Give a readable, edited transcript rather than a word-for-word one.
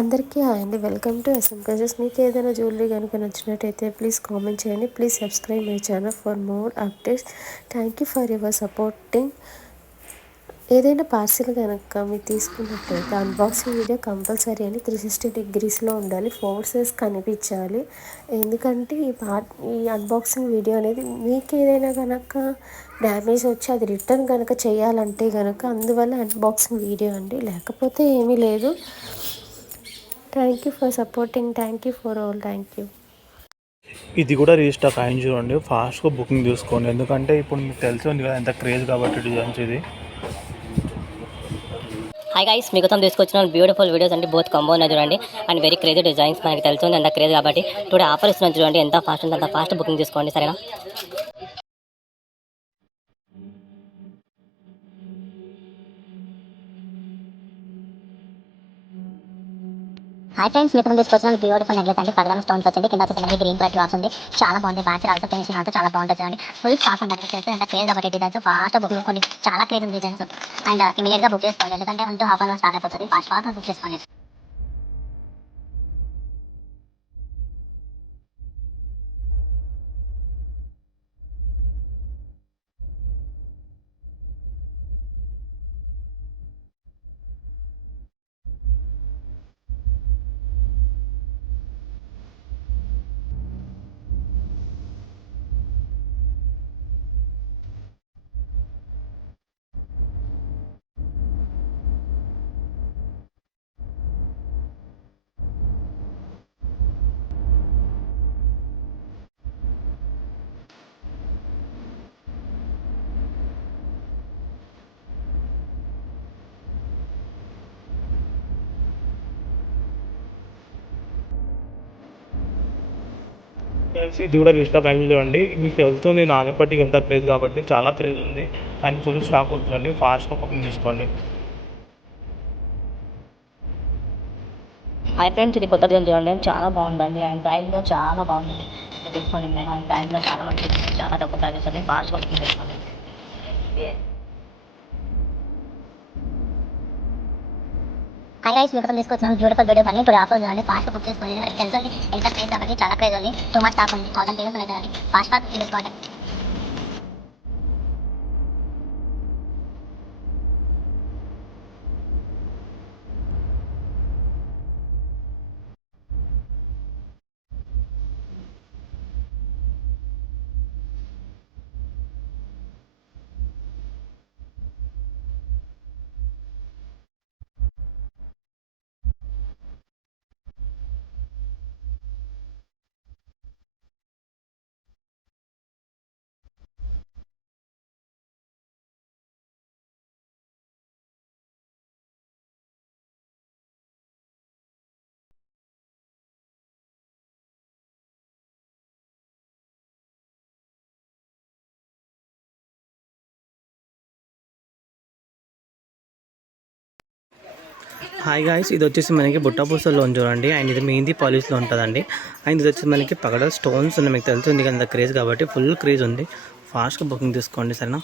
అందరికీ హాయ్ అండి. Welcome to S M collections. మీకు ఏదైనా జ్యువెలరీ కనుక నచ్చినట్టయితే ప్లీజ్ కామెంట్ చేయండి. Please subscribe my channel for more updates. Thank you for your supporting. ఏదైనా పార్సిల్ కనుక మీరు తీసుకున్నట్టయితే అన్బాక్సింగ్ వీడియో కంపల్సరీ అని 360 డిగ్రీస్లో ఉండాలి. 4 సైజ్ కనిపించాలి. ఎందుకంటే ఈ అన్బాక్సింగ్ వీడియో అనేది మీకు ఏదైనా కనుక డ్యామేజ్ వచ్చి అది రిటర్న్ కనుక చేయాలంటే కనుక అందువల్ల అన్బాక్సింగ్ వీడియో అండి, లేకపోతే ఏమీ లేదు. Thank you for supporting. Thank you for all. Thank you. ఇది కూడా రీస్టాక్ అయింది చూడండి. ఫాస్ట్గా బుకింగ్ చూసుకోండి, ఎందుకంటే ఇప్పుడు మీకు తెలిసింది కదా ఎంత క్రేజ్ కాబట్టి డిజైన్స్ ఇది. హాయ్ గైస్, మీకోసం తీసుకొచ్చిన బ్యూటిఫుల్ వీడియోస్ అండి. బోత్ కంబో ఉన్నాయి చూడండి, అండ్ వెరీ క్రేజీ డిజైన్స్. మనకి తెలుస్తుంది అంత క్రేజ్ కాబట్టి టుడే ఆఫర్ ఇస్తున్నాను చూడండి. ఎంత ఫాస్ట్ ఉంటే అంత ఫాస్ట్ బుకింగ్ తీసుకోండి, సరేనా? హాయ్ ఫ్రెండ్స్, మీకు తీసుకొచ్చిన బ్యూటిఫుల్ నెక్లెస్ అండి. 10 గ్రామ్ స్టోన్స్ వచ్చింది. కింద వచ్చేసి గ్రీన్ కలర్ క్లాత్ ఉంది. చాలా బాగుంది. బ్యాచ్ ఆల్సో ఫినిషింగ్ ఆల్సో చాలా బాగుంటుంది అండి. ఫుల్ స్టాక్ ఉంది. అంత క్రేజ్ కాబట్టి డిజైన్స్ ఫాస్ట్ బుక్ చేసుకోండి. చాలా క్రేజ్ ఉంది డిజైన్స్, అండ్ ఇమీడియట్ గా బుక్ చేసుకోండి, ఎందుకంటే అంటూ హాఫ్ అన్ అవర్ స్టార్ట్ అయిపోతుంది. ఫాస్ట్ బుక్ చేసుకోండి. ఇది కూడా రీస్టాక్ అయింది చూడండి. మీకు తెలుస్తుంది నాగపట్టికి ఎంత క్రేజ్ కాబట్టి చాలా క్రేజ్ ఉంది, అండ్ ఫుల్ స్టాక్ ఉంటుందండి. ఫాస్ట్గా బుకింగ్ తీసుకోండి. హాయ్ ఫ్రెండ్స్, ఇది కొత్త డిజైన్ చూడండి, చాలా బాగుందండి. అండ్ ప్రైస్లో చాలా బాగుంది. తీసుకోండి. అండ్ ప్రైస్లో చాలా మంచి, చాలా తక్కువ ప్రైజెస్ అండి. ఫాస్ట్గా బుకింగ్ తీసుకోండి. హాయ్ గైస్, మీకు తీసుకొచ్చిన బ్యూటిఫుల్ వీడియోస్ అన్ని ఇప్పుడు ఆఫర్ చూడండి. ఫాస్ట్ బుక్ చేసుకోండి. తెలుసు ఎంత క్రేజ్ కాబట్టి చాలా క్రేజ్ ఉంది. టూ మచ్ స్టాక్ ఉంది. 1000 పీసెస్ ఉన్నాయి. ఫాస్ట్ బుక్ చేసుకోండి. హాయ్ గాయ్స్, ఇది వచ్చేసి మనకి బుట్టపూసల్లో చూడండి, అండ్ ఇది మెహందీ పాలిష్లో ఉంటుందండి. అండ్ ఇది వచ్చేసి మనకి పగడ స్టోన్స్ ఉన్నాయి. మీకు తెలుస్తుంది కదా క్రేజ్ కాబట్టి ఫుల్ క్రేజ్ ఉంది. ఫాస్ట్గా బుకింగ్ తీసుకోండి, సరేనా?